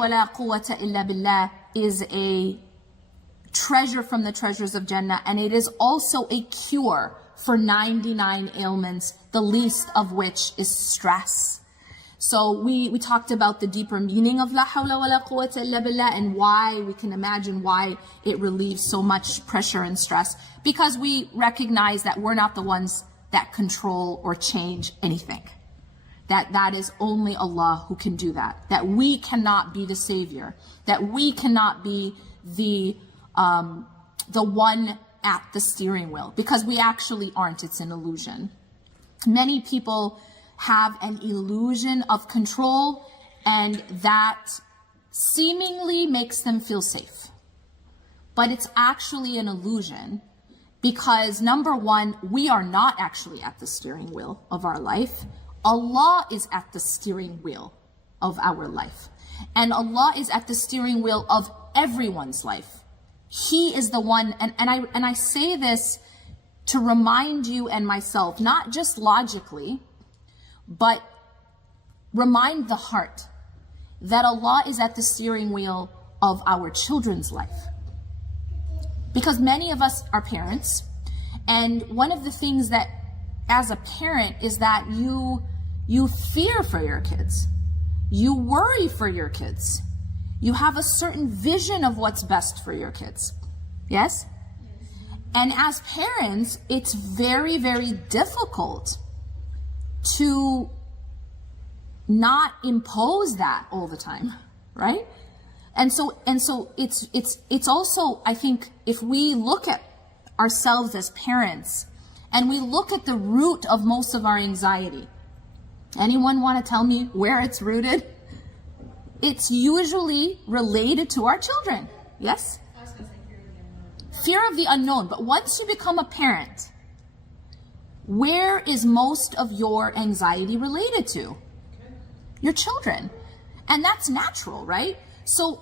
وَلَا قُوَّةَ إِلَّا بِاللَّهِ is a treasure from the treasures of Jannah, and it is also a cure for 99 ailments, the least of which is stress. So we talked about the deeper meaning of La hawla wa la quwwata illa billah, and why we can imagine why it relieves so much pressure and stress, because we recognize that we're not the ones that control or change anything. That is only Allah who can do that. That we cannot be the savior. That we cannot be the one at the steering wheel, because we actually aren't. It's an illusion. Many people have an illusion of control, and that seemingly makes them feel safe. But it's actually an illusion, because number one, we are not actually at the steering wheel of our life. Allah is at the steering wheel of our life. And Allah is at the steering wheel of everyone's life. He is the one, and I say this to remind you and myself, not just logically, but remind the heart that Allah is at the steering wheel of our children's life. Because many of us are parents, and one of the things that as a parent is that you fear for your kids. You worry for your kids. You have a certain vision of what's best for your kids. Yes? And as parents, it's very, very difficult to not impose that all the time, right? And so it's also, I think, if we look at ourselves as parents and we look at the root of most of our anxiety, anyone want to tell me where it's rooted? It's usually related to our children. Yes? I was going to say fear of the unknown. Fear of the unknown. But once you become a parent, where is most of your anxiety related to? Okay. Your children. And that's natural, right? So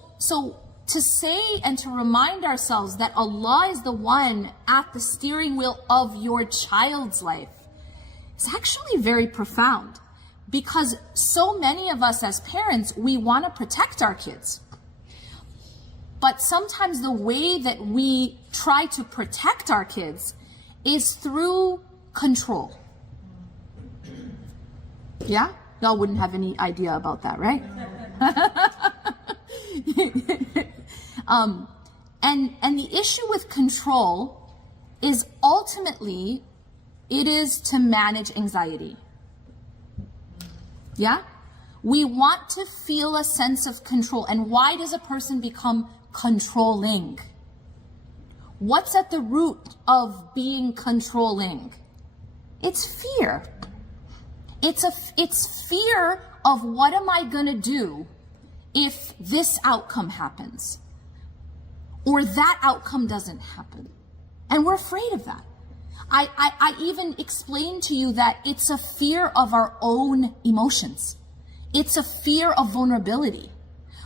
to say and to remind ourselves that Allah is the one at the steering wheel of your child's life is actually very profound. Because so many of us as parents, we want to protect our kids. But sometimes the way that we try to protect our kids is through control. Yeah? Y'all wouldn't have any idea about that, right? And the issue with control is ultimately, it is to manage anxiety. Yeah? We want to feel a sense of control. And why does a person become controlling? What's at the root of being controlling? It's fear. It's fear of what am I gonna do if this outcome happens? Or that outcome doesn't happen. And we're afraid of that. I even explained to you that it's a fear of our own emotions. It's a fear of vulnerability.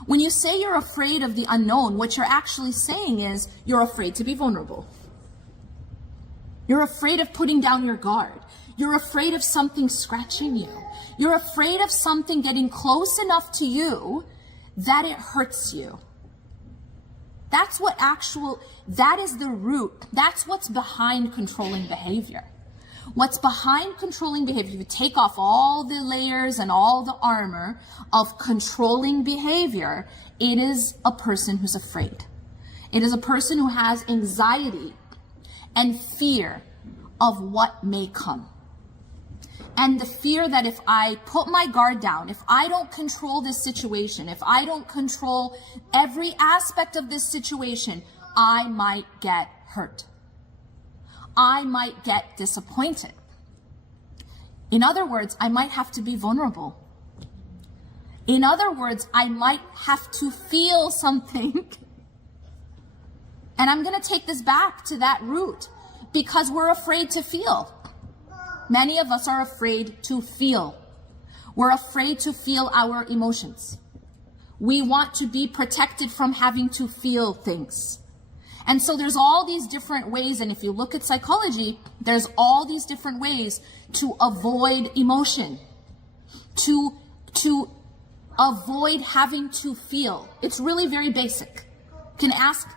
When you say you're afraid of the unknown, what you're actually saying is you're afraid to be vulnerable. You're afraid of putting down your guard. You're afraid of something scratching you. You're afraid of something getting close enough to you that it hurts you. That is the root. That's what's behind controlling behavior. What's behind controlling behavior, you take off all the layers and all the armor of controlling behavior, it is a person who's afraid. It is a person who has anxiety and fear of what may come. And the fear that if I put my guard down, if I don't control this situation, if I don't control every aspect of this situation, I might get hurt. I might get disappointed. In other words, I might have to be vulnerable. In other words, I might have to feel something. And I'm going to take this back to that root, because we're afraid to feel. Many of us are afraid to feel. We're afraid to feel our emotions. We want to be protected from having to feel things. And so there's all these different ways, and if you look at psychology, there's all these different ways to avoid emotion, to avoid having to feel. It's really very basic. You can ask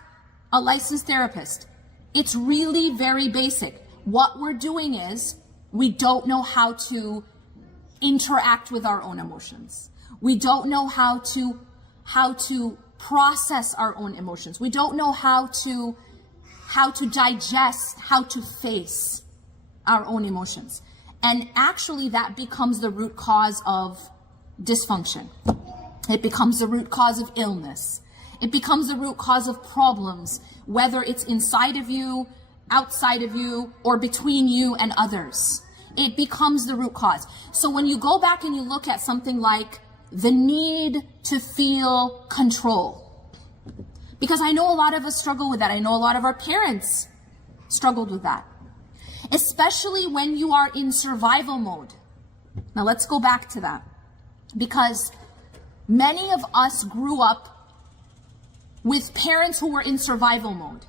a licensed therapist. It's really very basic. What we're doing is we don't know how to interact with our own emotions. We don't know how to process our own emotions. We don't know how to digest, how to face our own emotions. And actually that becomes the root cause of dysfunction. It becomes the root cause of illness. It becomes the root cause of problems, whether it's inside of you, outside of you, or between you and others. It becomes the root cause. So when you go back and you look at something like the need to feel control, because I know a lot of us struggle with that. I know a lot of our parents struggled with that, especially when you are in survival mode. Now let's go back to that, because many of us grew up with parents who were in survival mode.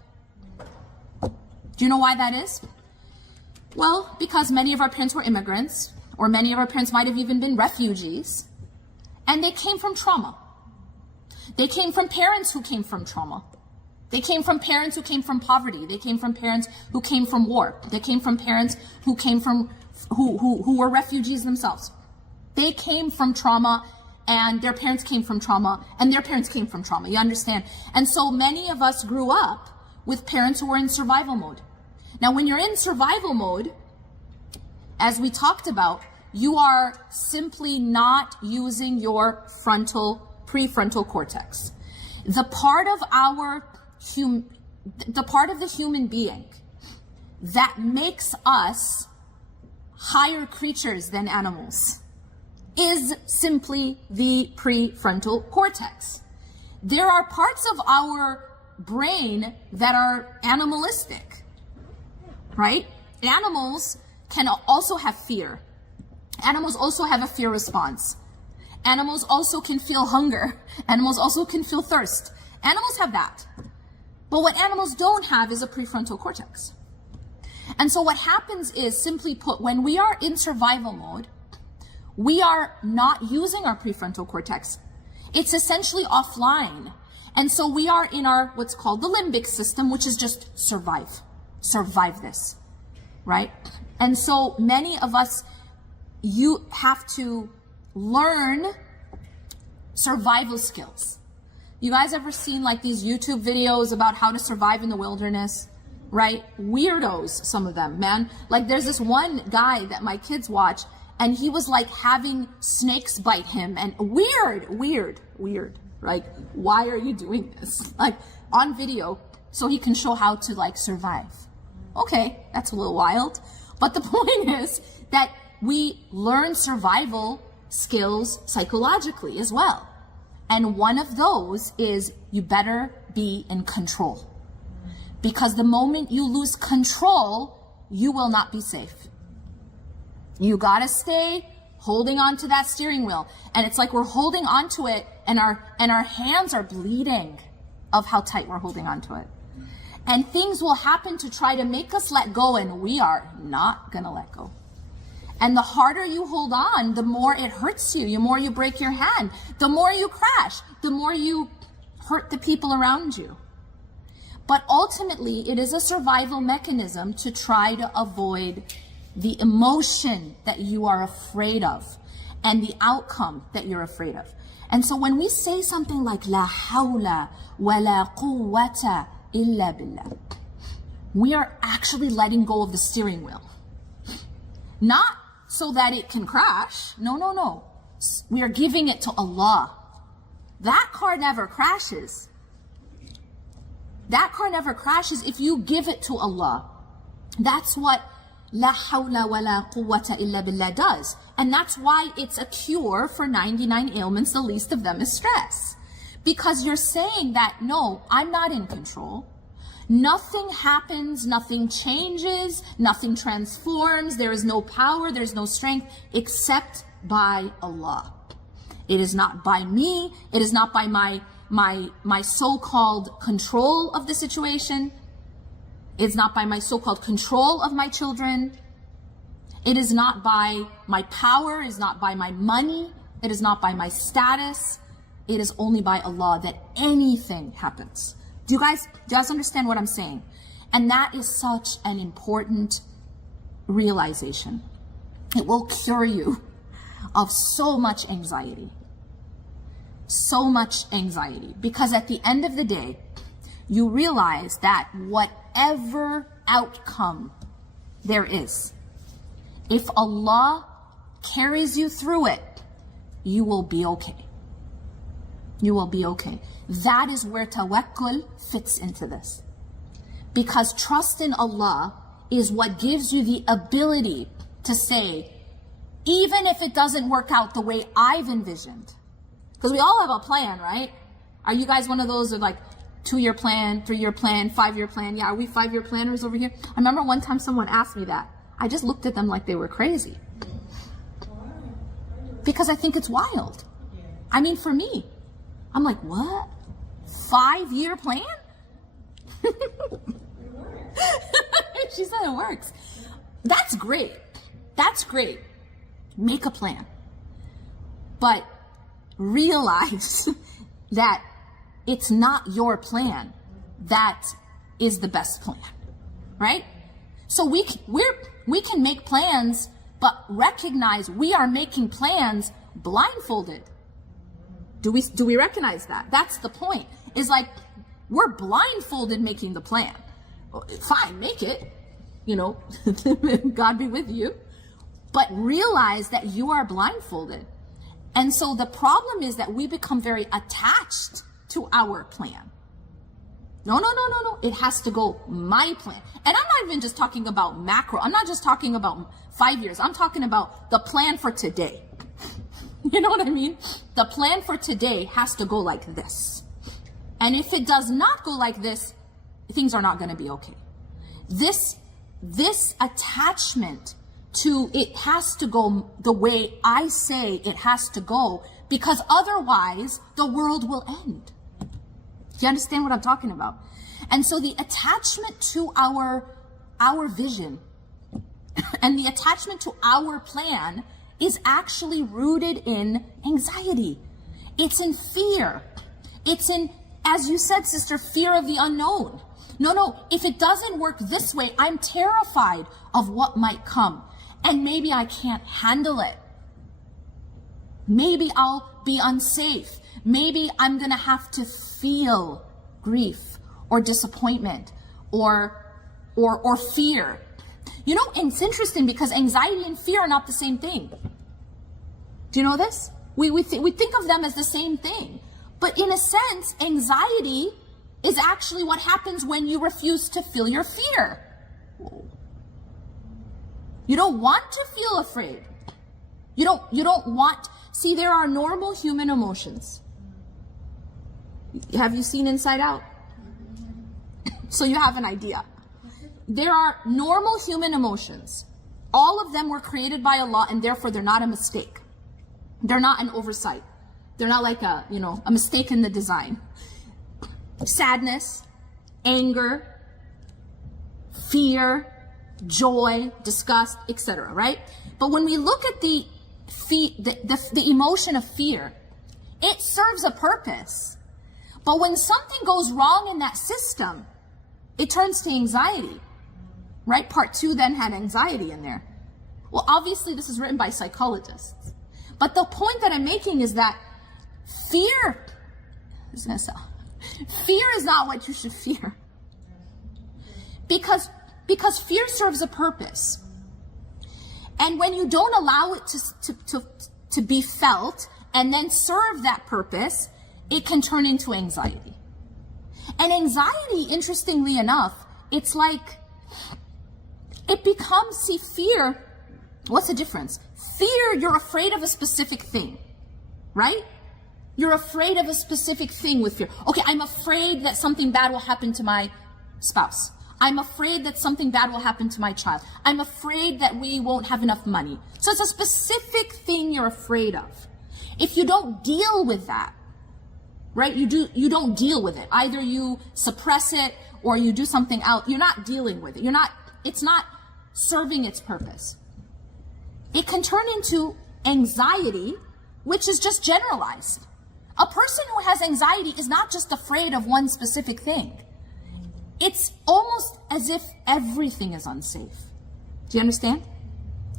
Do you know why that is? Well, because many of our parents were immigrants, or many of our parents might have even been refugees, and they came from trauma. They came from parents who came from trauma. They came from parents who came from poverty. They came from parents who came from war. They came from parents who came from, who were refugees themselves. They came from trauma, and their parents came from trauma, and their parents came from trauma. You understand? And so many of us grew up with parents who were in survival mode. Now, when you're in survival mode, as we talked about, you are simply not using your prefrontal cortex. The part of the human being that makes us higher creatures than animals is simply the prefrontal cortex. There are parts of our brain that are animalistic, right? Animals can also have fear. Animals also have a fear response. Animals also can feel hunger. Animals also can feel thirst. Animals have that. But what animals don't have is a prefrontal cortex. And so what happens is, simply put, when we are in survival mode, we are not using our prefrontal cortex. It's essentially offline. And so we are in our, what's called the limbic system, which is just survive this, right? And so many of us, you have to learn survival skills. You guys ever seen like these YouTube videos about how to survive in the wilderness, right? Weirdos, some of them, man. Like there's this one guy that my kids watch, and he was like having snakes bite him, and weird. Like, why are you doing this? Like on video, so he can show how to like survive. Okay, that's a little wild. But the point is that we learn survival skills psychologically as well. And one of those is you better be in control. Because the moment you lose control, you will not be safe. You gotta stay holding on to that steering wheel. And it's like we're holding on to it, and our hands are bleeding of how tight we're holding on to it. And things will happen to try to make us let go, and we are not gonna let go. And the harder you hold on, the more it hurts you. The more you break your hand, the more you crash, the more you hurt the people around you. But ultimately, it is a survival mechanism to try to avoid the emotion that you are afraid of and the outcome that you're afraid of. And so when we say something like La hawla wa la quwwata illa billah, we are actually letting go of the steering wheel. Not so that it can crash. No. We are giving it to Allah. That car never crashes. That car never crashes if you give it to Allah. That's what La hawla wa la quwwata illa billah does. And that's why it's a cure for 99 ailments, the least of them is stress. Because you're saying that, no, I'm not in control. Nothing happens, nothing changes, nothing transforms, there is no power, there's no strength except by Allah. It is not by me, it is not by my so-called control of the situation. It's not by my so-called control of my children. It is not by my power, it is not by my money It is not by my status. It is only by Allah that anything happens. Do you guys understand what I'm saying? And that is such an important realization. It will cure you of so much anxiety. So much anxiety. Because at the end of the day, you realize that whatever outcome there is, if Allah carries you through it, you will be okay. You will be okay. That is where tawakkul fits into this. Because trust in Allah is what gives you the ability to say, even if it doesn't work out the way I've envisioned. Because we all have a plan, right? Are you guys one of those with like 2-year plan, 3-year plan, 5-year plan? Yeah, are we 5-year planners over here? I remember one time someone asked me that. I just looked at them like they were crazy. Because I think it's wild. I mean, for me, I'm like, what? 5-year plan? She said it works. That's great. That's great. Make a plan. But realize that it's not your plan that is the best plan, right? So we can make plans, but recognize we are making plans blindfolded. Do we recognize that? That's the point. Is like, we're blindfolded making the plan. Fine, make it, God be with you. But realize that you are blindfolded. And so the problem is that we become very attached to our plan. No. It has to go my plan. And I'm not even just talking about macro. I'm not just talking about 5 years. I'm talking about the plan for today. You know what I mean? The plan for today has to go like this. And if it does not go like this, things are not going to be okay. This attachment to it has to go the way I say it has to go, because otherwise the world will end. Do you understand what I'm talking about? And so the attachment to our vision and the attachment to our plan is actually rooted in anxiety. It's in fear. It's in, as you said, sister, fear of the unknown. No, if it doesn't work this way, I'm terrified of what might come. And maybe I can't handle it. Maybe I'll be unsafe. Maybe I'm going to have to feel grief or disappointment or fear. And it's interesting because anxiety and fear are not the same thing. Do you know this? We think of them as the same thing. But in a sense, anxiety is actually what happens when you refuse to feel your fear. You don't want to feel afraid. You don't want, see, there are normal human emotions. Have you seen Inside Out? So you have an idea. There are normal human emotions. All of them were created by Allah, and therefore they're not a mistake. They're not an oversight. They're not like a mistake in the design. Sadness, anger, fear, joy, disgust, etc., right? But when we look at the emotion of fear, it serves a purpose. But when something goes wrong in that system, it turns to anxiety, right? Part 2 then had anxiety in there. Well, obviously this is written by psychologists. But the point that I'm making is that fear is not what you should fear. Because fear serves a purpose. And when you don't allow it to be felt and then serve that purpose, it can turn into anxiety. And anxiety, interestingly enough, it's like, it becomes, see, fear, what's the difference? Fear, you're afraid of a specific thing, right? You're afraid of a specific thing with fear. Okay, I'm afraid that something bad will happen to my spouse. I'm afraid that something bad will happen to my child. I'm afraid that we won't have enough money. So it's a specific thing you're afraid of. If you don't deal with that, right? You don't deal with it. Either you suppress it or you do something else. You're not dealing with it. It's not serving its purpose. It can turn into anxiety which is just generalized. A person who has anxiety is not just afraid of one specific thing. It's almost as if everything is unsafe. Do you understand?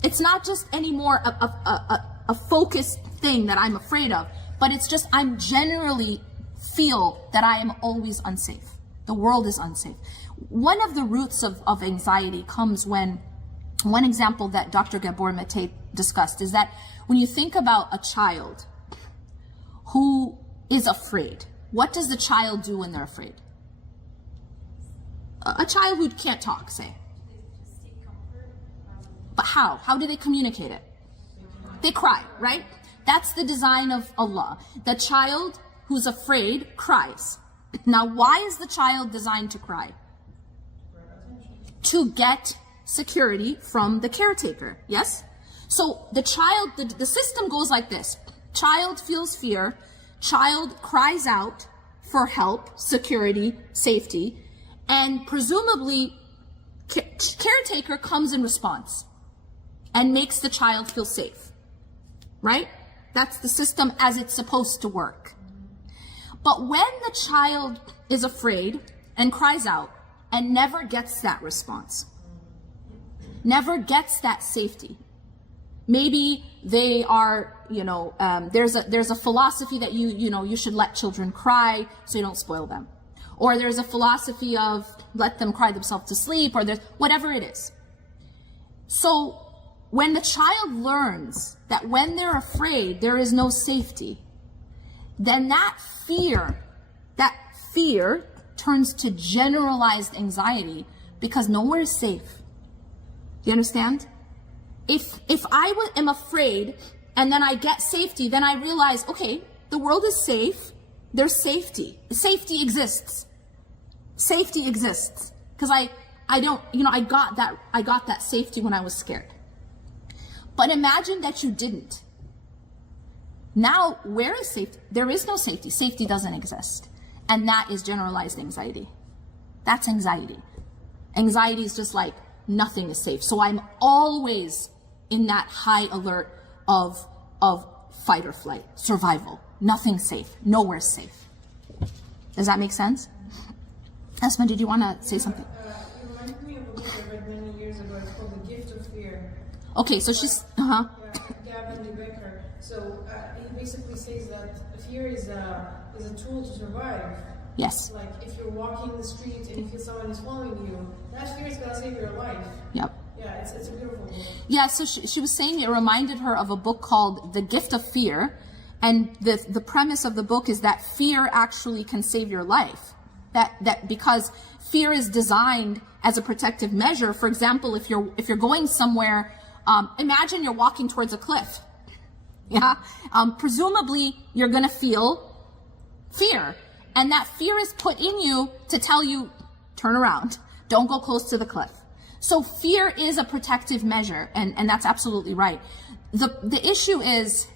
It's not just anymore a focused thing that I'm afraid of, but it's just I'm generally feel that I am always unsafe. The world is unsafe. One of the roots of anxiety comes when, one example that Dr. Gabor Mate discussed is that when you think about a child who is afraid, what does the child do when they're afraid? A child who can't talk, say. But how? How do they communicate it? They cry, right? That's the design of Allah. The child who's afraid cries. Now, why is the child designed to cry? To get security from the caretaker, yes? So the child, the system goes like this. Child feels fear. Child cries out for help, security, safety. And presumably, caretaker comes in response and makes the child feel safe, right? That's the system as it's supposed to work. But when the child is afraid and cries out and never gets that response, never gets that safety, maybe they are, there's a philosophy that you should let children cry so you don't spoil them. Or there's a philosophy of let them cry themselves to sleep, or there's whatever it is. So when the child learns that when they're afraid, there is no safety, then that fear turns to generalized anxiety because nowhere is safe. Do you understand? If I am afraid and then I get safety, then I realize, okay, the world is safe. There's safety. Safety exists. Safety exists. Because I got that safety when I was scared. But imagine that you didn't. Now, where is safety? There is no safety. Safety doesn't exist. And that is generalized anxiety. That's anxiety. Anxiety is just like nothing is safe. So I'm always in that high alert of fight or flight, survival. Nothing's safe. Nowhere's safe. Does that make sense? Yasmin, did you want to say something? You reminded me of a book I read many years ago. It's called The Gift of Fear. Okay, so she's, Yeah, Gavin De Becker. So he basically says that fear is a tool to survive. Yes. Like if you're walking the street and you feel someone is following you, that fear is gonna save your life. Yep. Yeah, it's a beautiful book. Yeah, so she was saying it reminded her of a book called The Gift of Fear. And the premise of the book is that fear actually can save your life. That because fear is designed as a protective measure. For example, if you're going somewhere, imagine you're walking towards a cliff. Yeah. Presumably you're gonna feel fear. And that fear is put in you to tell you, turn around. Don't go close to the cliff. So fear is a protective measure, and that's absolutely right. The issue is,